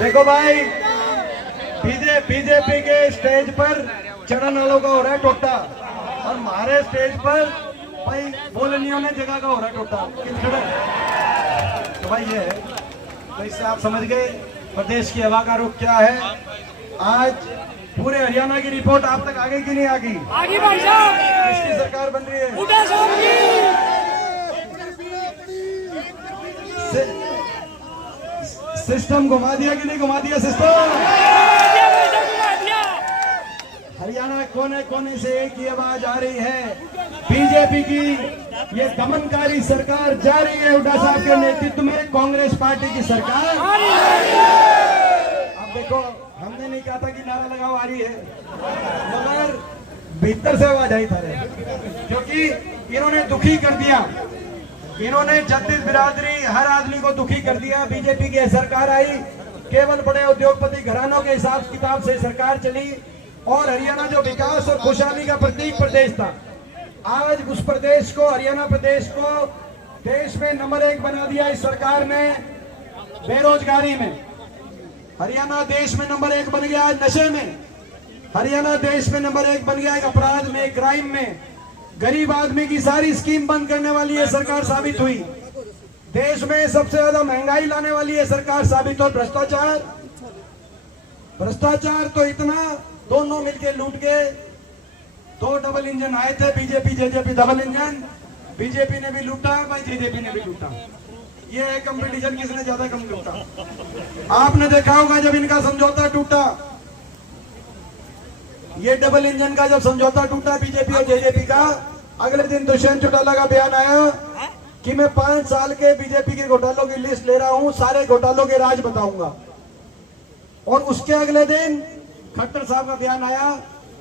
देखो भाई, बीजेपी के स्टेज पर चढ़न वालों का हो रहा है टोटा, और हमारे स्टेज पर भाई बोलने वाले जगह का हो रहा है टोटा। तो भाई ये है, तो इससे आप समझ गए प्रदेश की हवा का रुख क्या है। आज पूरे हरियाणा की रिपोर्ट आप तक आ गई कि नहीं आ गई? आगे भाई साहब, किसकी सरकार बन रही है? हुड्डा साहब की। सिस्टम घुमा दिया कि नहीं घुमा दिया? सिस्टम हरियाणा कोने कोने से एक ही आवाज आ रही है, बीजेपी की ये दमनकारी सरकार जा रही है हुड्डा साहब के नेतृत्व में कांग्रेस पार्टी की सरकार। अब देखो, हमने नहीं कहा था कि नारा लगाओ आ रही है, मगर भीतर से आवाज आई था, क्योंकि इन्होंने दुखी कर दिया, इन्होंने जद्दिद बिरादरी हर आदमी को दुखी कर दिया। बीजेपी की सरकार आई, केवल बड़े उद्योगपति घरानों के हिसाब किताब से सरकार चली, और हरियाणा जो विकास और खुशहाली का प्रतीक प्रदेश था, आज उस प्रदेश को, हरियाणा प्रदेश को देश में नंबर 1 बना दिया इस सरकार ने। बेरोजगारी में हरियाणा देश में नंबर 1 बन गया, नशे में हरियाणा देश में नंबर 1 बन गया, अपराध में, क्राइम में। गरीब आदमी की सारी स्कीम बंद करने वाली ये सरकार साबित हुई। देश में सबसे ज्यादा महंगाई लाने वाली ये सरकार साबित हो। भ्रष्टाचार तो इतना, दोनों मिलके लूट गए। 2 डबल इंजन आए थे, BJP JJP double engine, BJP ने भी लूटा, भाई जेजेपी ने भी लूटा। ये है कंपटीशन, किसने ज्यादा कम लूटा। आपने देखा होगा जब इनका समझौता टूटा, ये डबल इंजन का जब समझौता टूटा बीजेपी और जेजेपी का, अगले दिन दुष्यंत चौटाला का बयान आया कि मैं 5 साल के बीजेपी के घोटालों की लिस्ट ले रहा हूं, सारे घोटालों के राज बताऊंगा। और उसके अगले दिन खट्टर साहब का बयान आया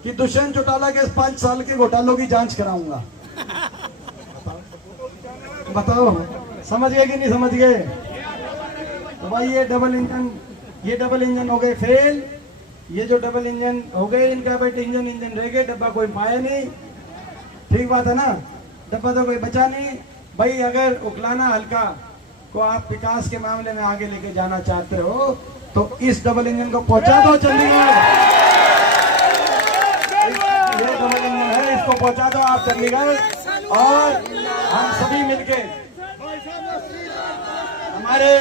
कि दुष्यंत चौटाला के 5 साल के घोटालों की जांच कराऊंगा। बताओ, समझ गए कि नहीं समझ गए? तो भाई ये डबल इंजन हो गए फेल। ये जो डबल इंजन हो गए इनका, बेटे इंजन रह गए, डब्बा कोई पाया नहीं। ठीक बात है ना, डब्बा तो कोई बचा नहीं। भाई अगर उकलाना हल्का को आप विकास के मामले में आगे लेके जाना चाहते हो, तो इस डबल इंजन को पहुंचा दो चंडीगढ़। ये डबल इंजन है, इसको पहुंचा दो आप चंडीगढ़, और हम सभी मिलके हमारे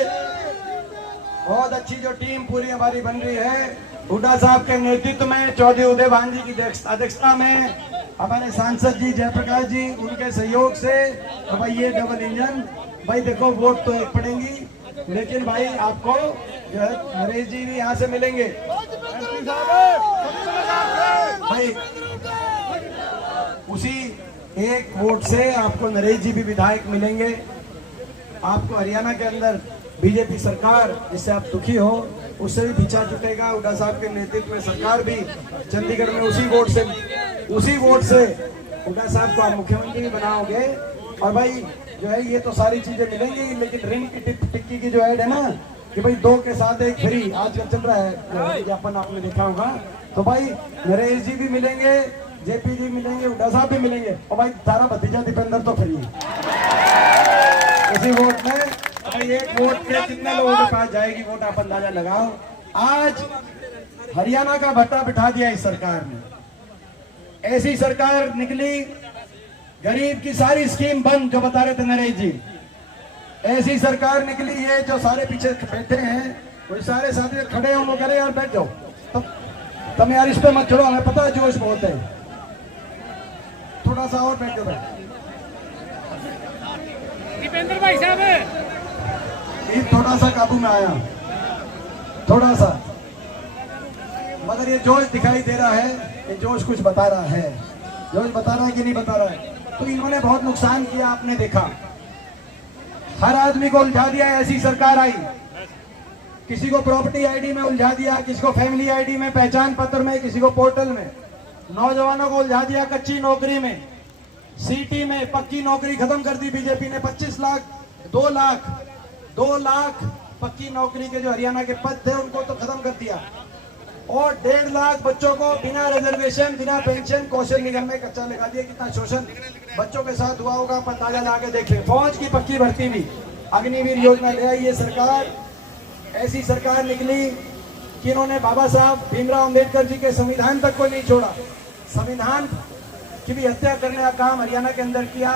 बहुत अच्छी जो टीम पूरी हमारी बन रही है हुड्डा साहब के नेतृत्व में, चौधरी उदय भान जी की अध्यक्षता में, हमारे सांसद जी जयप्रकाश जी, उनके सहयोग से, तो भाई ये डबल इंजन, भाई देखो वोट तो एक पड़ेंगी, लेकिन भाई आपको जो है नरेश जी भी यहाँ से मिलेंगे। भाई उसी एक वोट से आपको नरेश जी भी विधायक मिलेंगे। आपको हरियाणा के अंदर बीजेपी सरकार जिससे आप दुखी हो, उससे भी पीछा चुकेगा। हुड्डा साहब के नेतृत्व में सरकार भी चंडीगढ़ में उसी वोट से हुड्डा साहब को आप मुख्यमंत्री बनाओगे। और भाई जो है ये तो सारी चीजें मिलेंगी, लेकिन रिंग की टिक्की की जो ऐड है ना कि भाई 2 के साथ 1 फ्री आजकल चल रहा है, विज्ञापन आपने देखा होगा। तो भाई नरेश जी भी मिलेंगे, जेपी जी मिलेंगे, हुड्डा साहब भी मिलेंगे, और भाई तारा भतीजा दीपेंद्र तो फ्री उसी वोट में। भाई एक वोट के कितने लोगों के पास जाएगी वोट, आप अंदाजा लगाओ। आज हरियाणा का भट्टा बिठा दिया इस सरकार ने। ऐसी सरकार निकली, गरीब की सारी स्कीम बंद, जो बता रहे थे नरेश जी। ऐसी सरकार निकली, ये जो सारे पीछे बैठे हैं वो सारे साथी खड़े हैं, उनको करे यार बैठ जाओ, तुम यार इस पे मत छोड़ो, हमें पता है जोश बहुत है, थोड़ा सा और बैठ जाओ। दीपेंद्र भाई साहब ये थोड़ा सा काबू में आया, थोड़ा सा, मगर ये जोश दिखाई दे रहा है, ये जोश कुछ बता रहा है। जोश बता रहा है कि नहीं बता रहा है? तो इन्होंने बहुत नुकसान किया, आपने देखा, हर आदमी को उलझा दिया। ऐसी सरकार आई, किसी को प्रॉपर्टी आईडी में उलझा दिया, किसी को फैमिली आईडी में, पहचान पत्र में, किसी को पोर्टल में। नौजवानों को उलझा दिया कच्ची नौकरी में, सीटी में। पक्की नौकरी खत्म कर दी बीजेपी ने। 25 लाख 2 लाख पक्की नौकरी के जो हरियाणा के पद थे उनको तो खत्म कर दिया, और 1.5 लाख बच्चों को बिना रिजर्वेशन, बिना पेंशन, कौशल निगम में कच्चा लगा दिया। कितना शोषण बच्चों के साथ हुआ होगा, पर ताजा ला के देखें। फौज की पक्की भर्ती भी, अग्निवीर योजना ले आई ये सरकार। ऐसी सरकार निकली कि इन्होंने बाबा साहब भीमराव अंबेडकर जी के संविधान तक को नहीं छोड़ा। संविधान की भी हत्या करने का काम हरियाणा के अंदर किया।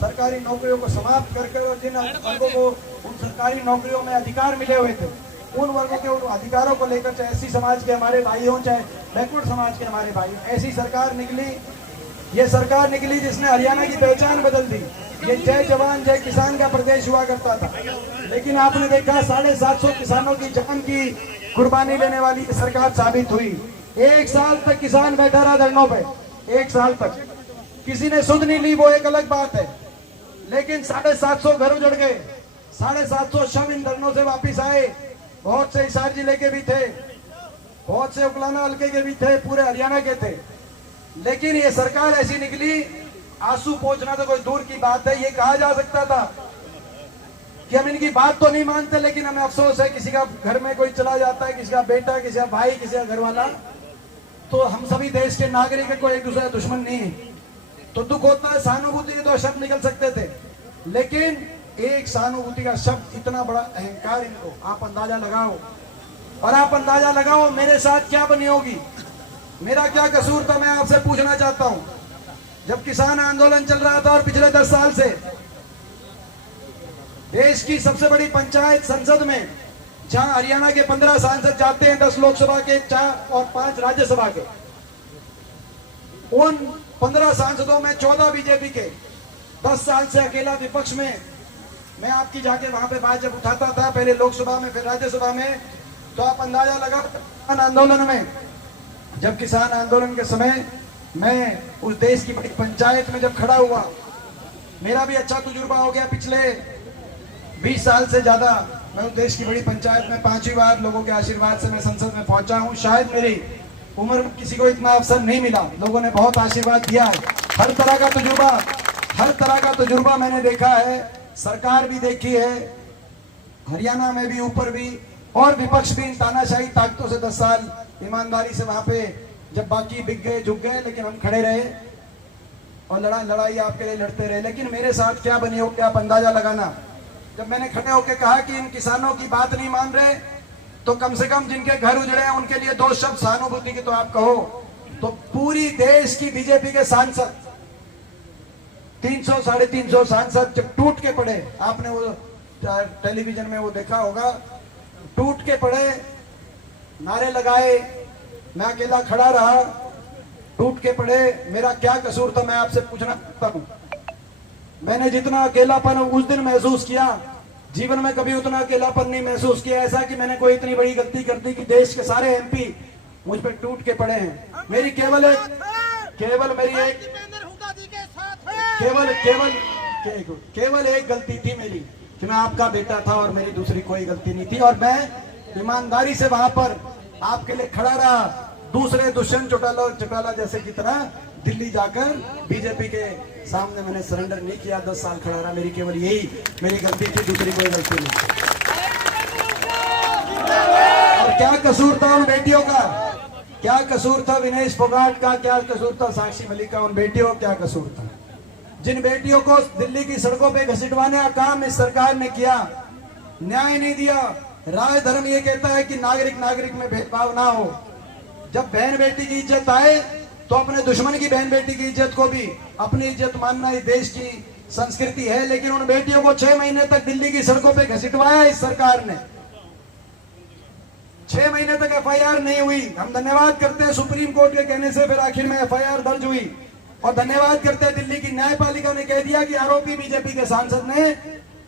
सरकारी नौकरियों को समाप्त करके और जिन वर्गों को उन सरकारी नौकरियों में अधिकार मिले हुए थे, उन वर्गों के उन अधिकारों को लेकर, चाहे एससी समाज के हमारे भाई हों, चाहे बैकवर्ड समाज के हमारे भाई, ऐसी सरकार निकली। ये सरकार निकली जिसने हरियाणा की पहचान बदल दी। ये जय जवान जय किसान का प्रदेश हुआ करता था, लेकिन आपने देखा 750 किसानों की जान की कुर्बानी लेने वाली सरकार साबित हुई। 1 साल तक किसान बैठा रहा धरनों पे, 1 साल तक किसी ने सुध नहीं ली, वो एक अलग बात है, लेकिन 750 घर उजड़ गए, 750 शव इन धरनों से वापिस आए। बहुत से हिसार जिले के भी थे, बहुत से उकलाना हल्के के भी थे, पूरे हरियाणा के थे। लेकिन ये सरकार ऐसी निकली, आंसू पोंछना तो कोई दूर की बात है। ये कहा जा सकता था कि हम इनकी बात तो नहीं मानते, लेकिन हमें अफसोस है किसी का घर में कोई चला जाता है, किसी का बेटा, किसी का भाई, किसी का घर वाला, तो हम सभी देश के नागरिक है, कोई एक दूसरे का दुश्मन नहीं है, तो दुख होता है। सहानुभूति के तो शब्द निकल सकते थे, लेकिन एक सहानुभूति का शब्द, इतना बड़ा अहंकार इनको, आप अंदाजा लगाओ। और आप अंदाजा लगाओ मेरे साथ क्या बनी होगी, मेरा क्या कसूर था, मैं आपसे पूछना चाहता हूं। जब किसान आंदोलन चल रहा था और पिछले 10 साल से देश की सबसे बड़ी पंचायत संसद में, जहां हरियाणा के 15 सांसद जाते हैं, 10 लोकसभा के, 4 और 5 राज्यसभा के, उन 15 सांसदों में 14 बीजेपी के, 10 साल से अकेला विपक्ष में। मैं आपकी जाके वहां पे बात जब उठाता था, पहले लोकसभा में फिर राज्यसभा में, तो आप अंदाजा लगा आंदोलन में, जब किसान आंदोलन के समय मैं उस देश की बड़ी पंचायत में जब खड़ा हुआ, मेरा भी अच्छा तजुर्बा हो गया। पिछले 20 साल से ज्यादा मैं उस देश की बड़ी पंचायत में 5वीं बार लोगों के आशीर्वाद से मैं संसद में पहुंचा हूं। शायद मेरी उम्र में किसी को इतना अवसर नहीं मिला, लोगों ने बहुत आशीर्वाद दिया है। हर तरह का तजुर्बा मैंने देखा है, सरकार भी देखी है, हरियाणा में भी, ऊपर भी, और विपक्ष भी इन तानाशाही ताकतों से 10 साल ईमानदारी से वहां पे, जब बाकी बिक गए, झुक गए, लेकिन हम खड़े रहे और लड़ाई आपके लिए लड़ते रहे। लेकिन मेरे साथ क्या बनी हो, क्या आप अंदाजा लगाना। जब मैंने खड़े होकर कहा कि इन किसानों की बात नहीं मान रहे, तो कम से कम जिनके घर उजड़े हैं उनके लिए 2 शब्द सहानुभूति की तो आप कहो। तो पूरी देश की बीजेपी के सांसद, 300 साढ़े 300 सांसद जब टूट के पड़े, आपने वो टेलीविजन में वो देखा होगा, टूट के पड़े, नारे लगाए, मैं अकेला खड़ा रहा, टूट के पड़े। मेरा क्या कसूर था, मैं आपसे पूछना चाहता हूं। मैंने जितना अकेलापन उस दिन महसूस किया, जीवन में कभी उतना अकेलापन नहीं महसूस किया, ऐसा कि मैंने कोई इतनी बड़ी गलती कर दी कि देश के सारे एमपी मुझ पर टूट के पड़े हैं। मेरी केवल एक गलती थी मेरी, कि मैं आपका बेटा था, और मेरी दूसरी कोई गलती नहीं थी, और मैं ईमानदारी से वहां पर आपके लिए खड़ा रहा। दूसरे दुष्यंत चौटाला जैसे की तरह दिल्ली जाकर बीजेपी के सामने मैंने सरेंडर नहीं किया, 10 साल खड़ा रहा। मेरी केवल यही मेरी गलती थी, दूसरी कोई गलती नहीं। और क्या कसूर था उन बेटियों का, क्या कसूर था विनेश फोगाट का, क्या कसूर था साक्षी मलिक का, उन बेटियों का क्या कसूर था, जिन बेटियों को दिल्ली की सड़कों पे घसीटवाने का काम इस सरकार ने किया, न्याय नहीं दिया। राय धर्म ये कहता है कि नागरिक में भेदभाव ना हो। जब बहन बेटी की इज्जत आए, तो अपने दुश्मन की बहन बेटी की इज्जत को भी अपनी इज्जत मानना इस देश की संस्कृति है। लेकिन उन बेटियों को 6 महीने तक दिल्ली की सड़कों पे घसीटवाया इस सरकार ने। 6 महीने तक एफआईआर नहीं हुई। हम धन्यवाद करते हैं सुप्रीम कोर्ट के कहने से फिर आखिर में एफआईआर दर्ज हुई, और धन्यवाद करते हैं दिल्ली की न्यायपालिका ने कह दिया कि आरोपी बीजेपी के सांसद ने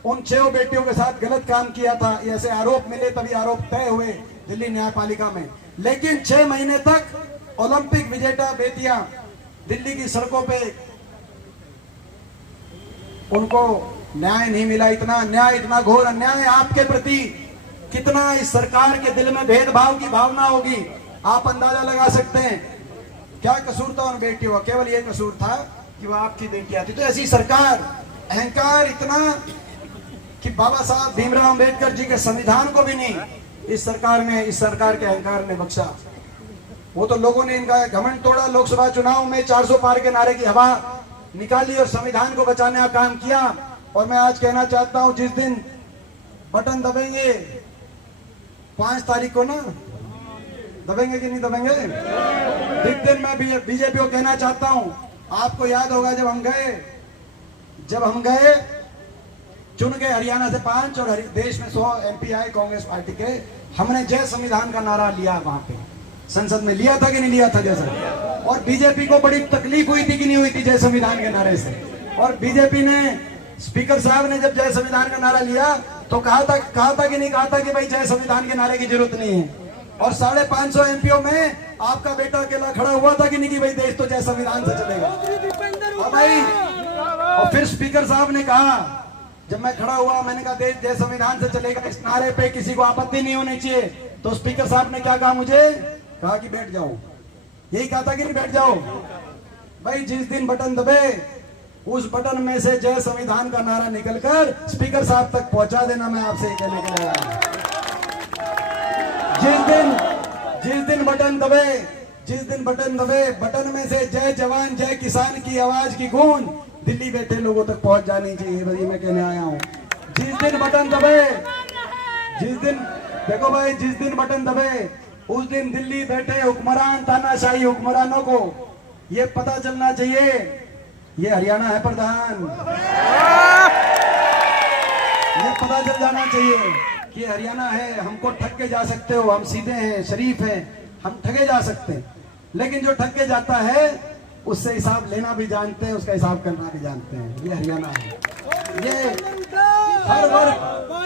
उन 6 बेटियों के साथ गलत काम किया था। ऐसे आरोप मिले तभी आरोप तय हुए दिल्ली न्यायपालिका में। लेकिन 6 महीने तक ओलंपिक विजेता बेटियां दिल्ली की सड़कों पे, उनको न्याय नहीं मिला। इतना अन्याय, इतना घोर अन्याय आपके प्रति, कितना इस सरकार के दिल में भेदभाव की भावना होगी, आप अंदाजा लगा सकते हैं। क्या कसूर था उन बेटियों का, केवल ये कसूर था कि वो आपकी बेटियां थी। तो ऐसी सरकार, अहंकार इतना कि बाबा साहब भीमराव अंबेडकर जी के संविधान को भी नहीं इस सरकार के अहंकार ने बख्शा। वो तो लोगों ने इनका घमंड तोड़ा, लोकसभा चुनाव में 400 पार के नारे की हवा निकाली और संविधान को बचाने का काम किया। और मैं आज कहना चाहता हूं, जिस दिन बटन दबेंगे 5 तारीख को ना, दबेंगे कि नहीं दबेंगे? एक दिन मैं बीजेपी को कहना चाहता हूं, आपको याद होगा जब हम गए चुन के हरियाणा से 5 और देश में 100 MP आए कांग्रेस पार्टी के, हमने जय संविधान का नारा लिया, वहां पे संसद में लिया था कि नहीं लिया था जैसा? और बीजेपी को बड़ी तकलीफ हुई थी कि नहीं हुई थी जय संविधान के नारे से? और बीजेपी ने, स्पीकर साहब ने जब जय संविधान का नारा लिया तो कहा था कि नहीं कहा था कि भाई जय संविधान के नारे की जरूरत नहीं है? और 550 MPओ में आपका बेटा अकेला खड़ा हुआ था कि नहीं कि भाई देश तो जय संविधान से चलेगा? भाई, और फिर स्पीकर साहब ने कहा, जब मैं खड़ा हुआ मैंने कहा देश जय संविधान से चलेगा, इस नारे पे किसी को आपत्ति नहीं होनी चाहिए। तो स्पीकर साहब ने क्या कहा मुझे? कहा कि बैठ जाओ। यही कहा था कि नहीं बैठ जाओ? भाई जिस दिन बटन दबे उस बटन में से जय संविधान का नारा निकलकर स्पीकर साहब तक पहुंचा देना, मैं आपसे ये कहने के लिए आया। जिस दिन बटन दबे बटन में से जय जवान जय किसान की आवाज की गूंज दिल्ली बैठे लोगों तक पहुंच जानी चाहिए, वही मैं कहने आया हूं। जिस दिन बटन दबे, देखो भाई, जिस दिन बटन दबे उस दिन दिल्ली बैठे हुक्मरान, तानाशाही हुक्मरानों को ये पता चलना चाहिए ये हरियाणा है प्रधान। ये पता चल जाना चाहिए कि हरियाणा है, हमको ठग के जा सकते हो, हम सीधे हैं, शरीफ हैं, हम ठगे जा सकते हैं। लेकिन जो ठग के जाता है उससे हिसाब लेना भी जानते हैं, उसका हिसाब करना भी जानते हैं। ये हरियाणा है। ये हर वर्ग,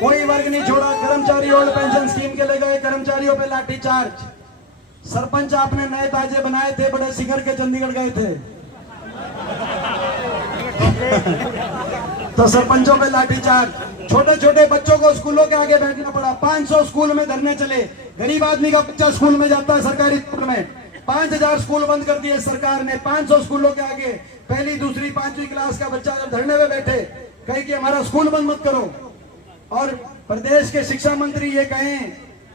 कोई वर्ग नहीं छोड़ा। कर्मचारी ओल्ड पेंशन स्कीम के ले गए, कर्मचारियों पे लाठीचार्ज। सरपंच आपने नए ताजे बनाए थे, बड़े शिखर के चंडीगढ़ गए थे तो सरपंचों पे लाठीचार्ज। छोटे छोटे बच्चों को स्कूलों के आगे बैठना पड़ा। 500 स्कूल में धरने चले। गरीब आदमी का बच्चा स्कूल में जाता है, सरकारी स्कूल में 5000 स्कूल बंद कर दिए सरकार ने। 500 स्कूलों के आगे पहली दूसरी 5वीं क्लास का बच्चा जब धरने में बैठे, कहे कि हमारा स्कूल बंद मत करो, और प्रदेश के शिक्षा मंत्री ये कहें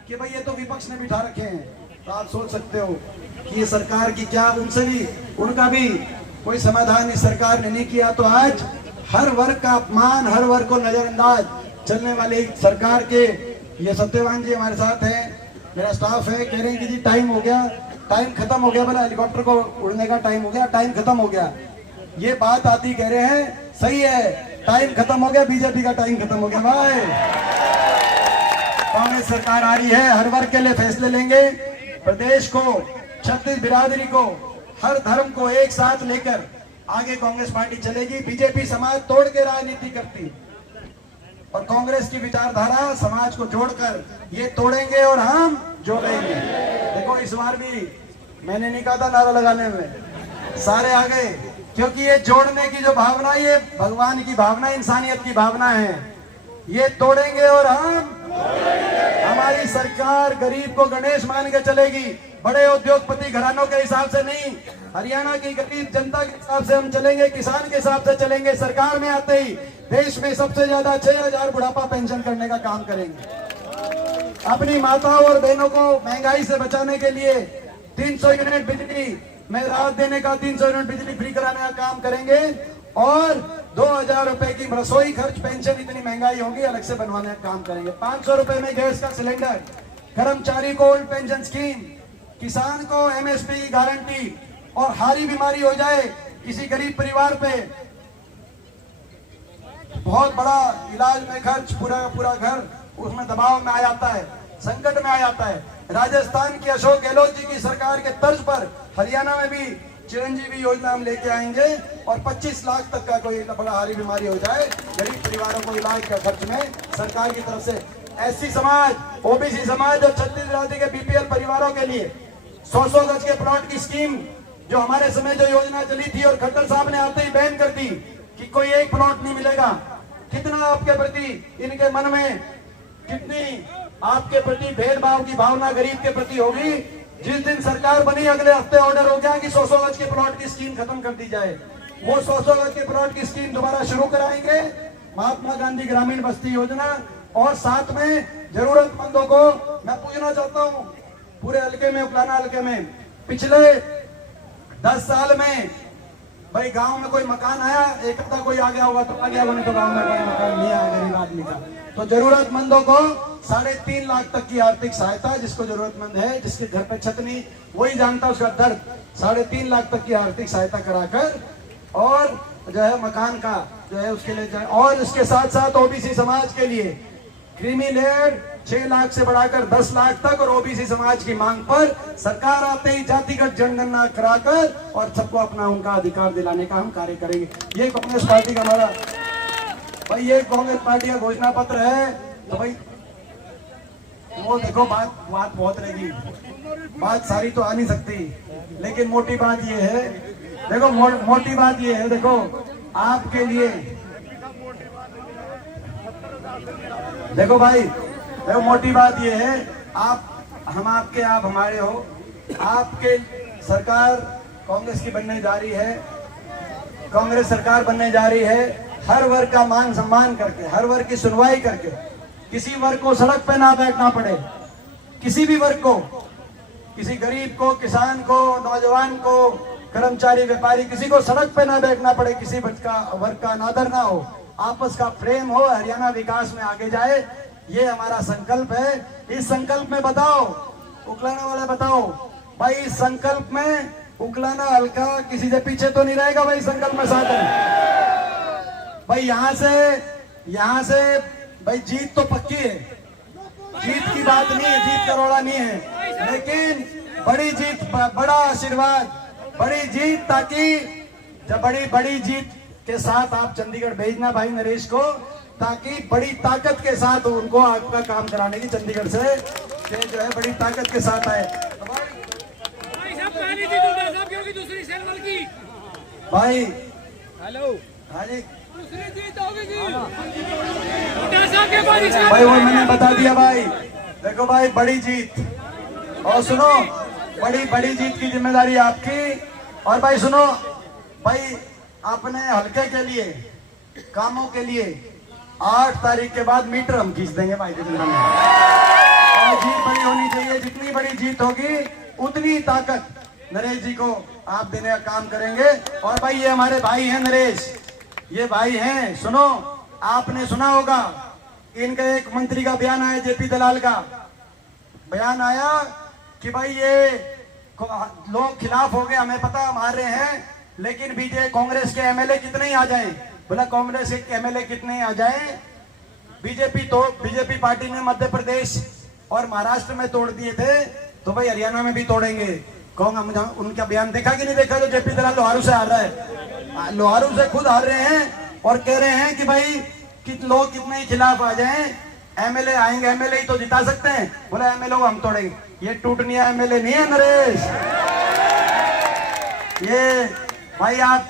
कि भाई ये तो विपक्ष ने बिठा रखे हैं, तो आप सोच सकते हो कि ये सरकार की क्या, उनका भी कोई समाधान इस सरकार ने नहीं किया। तो आज हर वर्ग का अपमान, हर वर्ग को नजरअंदाज चलने वाली सरकार के, ये सत्यवान जी हमारे साथ हैं, मेरा स्टाफ है, कह रहे हैं कि जी टाइम हो गया, टाइम खत्म हो गया, बोला हेलीकॉप्टर को उड़ने का टाइम हो गया, टाइम खत्म हो गया। ये बात आती, कह रहे हैं सही है, टाइम खत्म हो गया, बीजेपी का टाइम खत्म हो गया। भाई कांग्रेस सरकार आ रही है, हर वर्ग के लिए फैसले लेंगे। प्रदेश को, छत्तीस बिरादरी को, हर धर्म को एक साथ लेकर आगे कांग्रेस पार्टी चलेगी। बीजेपी समाज तोड़ के राजनीति करती और कांग्रेस की विचारधारा समाज को जोड़कर ये तोड़ेंगे और हम जोड़ेंगे। देखो इस बार भी मैंने नहीं कहा था नारा लगाने में, सारे आ गए, क्योंकि ये जोड़ने की जो भावना, ये भगवान की भावना, इंसानियत की भावना है। ये तोड़ेंगे और हम, हमारी सरकार गरीब को गणेश मान के चलेगी, बड़े उद्योगपति घरानों के हिसाब से नहीं, हरियाणा की गरीब जनता के हिसाब से हम चलेंगे, किसान के हिसाब से चलेंगे। सरकार में आते ही देश में सबसे ज्यादा 6000 बुढ़ापा पेंशन करने का काम करेंगे। अपनी माताओं और बहनों को महंगाई से बचाने के लिए 300 यूनिट बिजली में राहत देने का, 300 यूनिट बिजली फ्री कराने का काम करेंगे। और 2000 रुपए की रसोई खर्च पेंशन, इतनी महंगाई होगी, अलग से बनवाने का काम करेंगे। 500 रुपए में गैस का सिलेंडर, कर्मचारी को ओल्ड पेंशन स्कीम, किसान को MSP की गारंटी, और हारी बीमारी हो जाए किसी गरीब परिवार पे, बहुत बड़ा इलाज में खर्च, पूरा घर उसमें दबाव में आ जाता है, संकट में आ जाता है। राजस्थान की अशोक गहलोत जी की सरकार के तर्ज पर हरियाणा में भी चिरंजीवी योजना हम लेके आएंगे, और 25 लाख तक का कोई बड़ा हारी बीमारी हो जाए गरीब परिवारों को इलाज का खर्च में सरकार की तरफ से। SC समाज, OBC समाज और छत्तीस बिरादरी के BPL परिवारों के लिए 100 गज के प्लॉट की स्कीम, जो हमारे समय जो योजना चली थी और खट्टर साहब ने आते ही बैन कर दी कि कोई एक प्लॉट नहीं मिलेगा। कितना आपके प्रति, इनके मन में कितनी आपके प्रति भेदभाव की भावना गरीब के प्रति होगी। जिस दिन सरकार बनी, अगले हफ्ते ऑर्डर हो गया कि 100 गज के प्लॉट की स्कीम खत्म कर दी जाए। वो 100 गज के प्लॉट की स्कीम दोबारा शुरू कराएंगे, महात्मा गांधी ग्रामीण बस्ती योजना। और साथ में जरूरतमंदों को मैं पूछना चाहता हूँ, पूरे हल्के में, उकलाना हल्के में, पिछले 10 साल में भाई गांव में कोई मकान आया? एक हफ्ता कोई आ गया होगा तो आ गया, नहीं तो गांव में कोई मकान नहीं आया गरीब आदमी का। तो जरूरतमंदों को 3.5 लाख तक की आर्थिक सहायता, जिसको जरूरतमंद है, जिसके घर पे छत नहीं, वही जानता उसका दर्द। 3.5 लाख तक की आर्थिक सहायता कराकर और जो है मकान का जो है उसके लिए और इसके साथ साथ ओबीसी समाज के लिए क्रीमी लेयर 6 लाख से बढ़ाकर 10 लाख तक, और ओबीसी समाज की मांग पर सरकार आते ही जातिगत जनगणना कराकर और सबको अपना उनका अधिकार दिलाने का हम कार्य करेंगे। ये कांग्रेस पार्टी का हमारा भाई, ये कांग्रेस पार्टी का घोषणा पत्र है। तो भाई वो देखो, बात बहुत रहेगी, बात सारी तो आ नहीं सकती, लेकिन मोटी बात ये है, देखो मोटी बात ये है, देखो आपके लिए, देखो भाई, देखो मोटी बात ये है, आप हमारे हो, आपके सरकार कांग्रेस की बनने जा रही है, कांग्रेस सरकार बनने जा रही है। हर वर्ग का मान सम्मान करके, हर वर्ग की सुनवाई करके, किसी वर्ग को सड़क पे ना बैठना पड़े, किसी भी वर्ग को, किसी गरीब को, किसान को, नौजवान को, कर्मचारी, व्यापारी, किसी को सड़क पे ना बैठना पड़े, किसी वर्ग का अनादर ना हो, आपस का प्रेम हो, हरियाणा विकास में आगे जाए, ये हमारा संकल्प है। इस संकल्प में बताओ, उकलाना वाले बताओ भाई, इस संकल्प में उकलाना हल्का किसी से पीछे तो नहीं रहेगा भाई, संकल्प में साथ है भाई। यहाँ से भाई जीत तो पक्की है, जीत की बात नहीं है, जीत करोड़ा नहीं है, लेकिन बड़ी जीत, बड़ा आशीर्वाद, बड़ी जीत, ताकि जब बड़ी जीत के साथ आप चंडीगढ़ भेजना भाई नरेश को, ताकि बड़ी ताकत के साथ उनको आपका काम कराने की चंडीगढ़ से जो है बड़ी ताकत के साथ आए। दूसरी सेलवल की भाई, हेलो, हाँ जी दूसरी जीत होगी भाई, वो मैंने बता दिया भाई। देखो भाई, बड़ी जीत, और सुनो, बड़ी जीत की जिम्मेदारी आपकी। और भाई सुनो भाई, अपने हल्के के लिए, कामों के लिए 8 तारीख के बाद मीटर हम खींच देंगे भाई जिला में। और जीत बड़ी होनी चाहिए, जितनी बड़ी जीत होगी उतनी ताकत नरेश जी को आप देने का काम करेंगे। और भाई ये हमारे भाई हैं नरेश, ये भाई हैं। सुनो, आपने सुना होगा, इनका एक मंत्री का बयान आया, जेपी दलाल का बयान आया कि भाई ये लोग खिलाफ हो गए, हमें पता हम हार रहे हैं, लेकिन कांग्रेस के एमएलए कितने ही आ जाएं। बोला कांग्रेस के एमएलए कितने ही आ जाएं, बीजेपी पार्टी ने मध्य प्रदेश और महाराष्ट्र में तोड़ दिए थे, तो भाई हरियाणा में भी तोड़ेंगे। उनका बयान देखा कि नहीं देखा, जो जेपी दलाल लोहारू से हार रहा है, लोहारू से खुद हार रहे हैं और कह रहे हैं कि भाई लोग कितने ही खिलाफ आ जाएं, एमएलए आएंगे, एमएलए ही तो जिता सकते हैं। बोला एमएलए को हम तोड़ेंगे। ये टूटनिया एमएलए नहीं है नरेश, ये भाई आप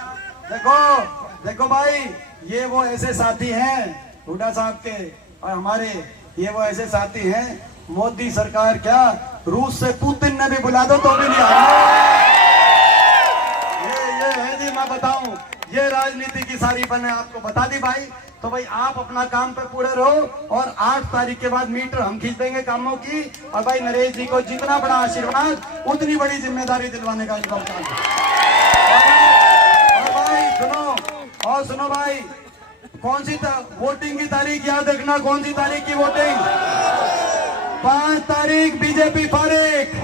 देखो भाई, ये वो ऐसे साथी हैं हुड्डा साहब के और हमारे, ये वो ऐसे साथी हैं। मोदी सरकार क्या, रूस से पुतिन ने भी बुला दो तो भी नहीं आया। ये है जी, मैं बताऊं, ये राजनीति की सारी बने आपको बता दी भाई। तो भाई आप अपना काम पे पूरे रहो, और 8 तारीख के बाद मीटर हम खींच देंगे कामों की। और भाई नरेश जी को जितना बड़ा आशीर्वाद, उतनी बड़ी जिम्मेदारी दिलवाने का इनका काम है। और सुनो भाई, कौन सी वोटिंग की तारीख याद रखना, कौन सी तारीख की वोटिंग? 5 तारीख बीजेपी फारिग।